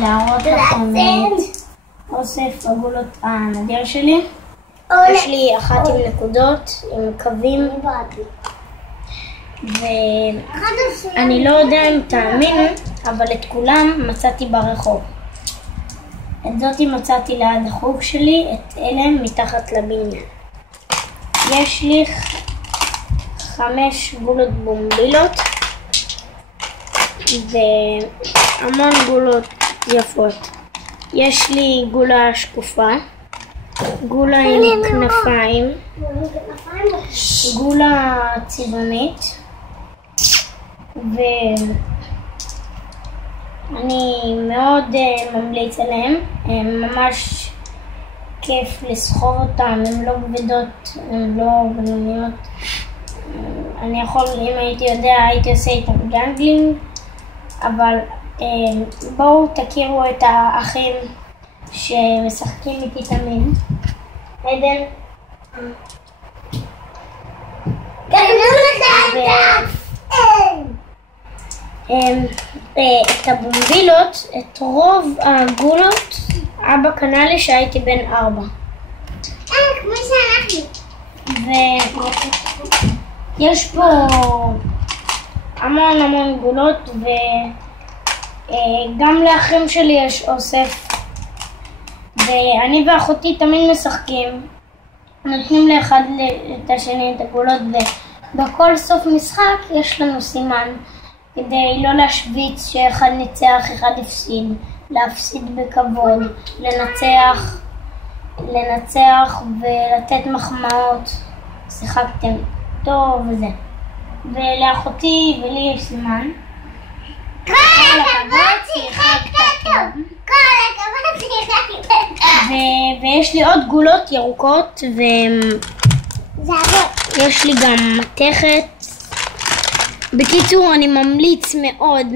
להראות לכם את אוסף הגולות הנדיר שלי. יש לי אחת עם נקודות, עם קווים, ואני לא יודע אם תאמינו, אבל את כולם מצאתי ברחוב. את זאתי מצאתי ליד החוג שלי, את אלה מתחת לבניין. יש לי 5 גולות בומבילות והמון גולות יפות. יש לי גולה שקופה, גולה עם כנפיים, גולה צבעונית, ואני מאוד ממליץ עליהם. הם ממש כיף לסחוב אותם, הן לא כבדות, הן לא בינוניות. אני יכול, אם הייתי יודע, הייתי עושה איתם ג'אנגלינג, אבל בואו תכירו את האחים שמשחקים איתי תמיד. עדן, את הבומבילות, את רוב הגולות אבא קנה לי שהייתי בן 4. כמו שאנחנו. ויש פה המון גולות, וגם לאחים שלי יש אוסף, ואני ואחותי תמיד משחקים, נותנים לאחד את השני את הגולות, ובכל סוף משחק יש לנו סימן כדי לא להשוויץ שאחד ניצח, אחד הפסיד, להפסיד בכבוד, לנצח ולתת מחמאות, שיחקתם טוב וזה. ולאחותי ולי יש סימן. כל הכבוד שיחקת טוב. כל הכבוד שיחקת טוב. ויש לי עוד גולות ירוקות, ויש לי גם מתכת. בקיצור, אני ממליץ מאוד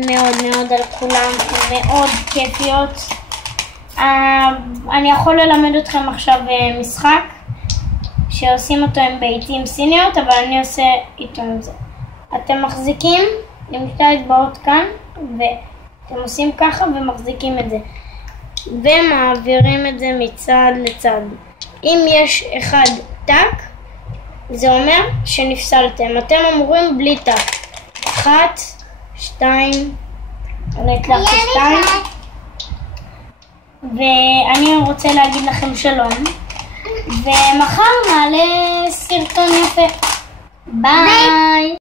על כולם, מאוד כיפיות. אני יכול ללמד אתכם עכשיו משחק שעושים אותו עם ביתים סיניות, אבל אני עושה איתו עם זה. אתם מחזיקים עם שתי האצבעות כאן, ואתם עושים ככה ומחזיקים את זה, ומעבירים את זה מצד לצד. אם יש אחד טק, זה אומר שנפסלתם. אתם אמורים בלי טק. 1, 2, אני אקלח 2, ואני רוצה להגיד לכם שלום, ומחר נעלה סרטון יפה. ביי.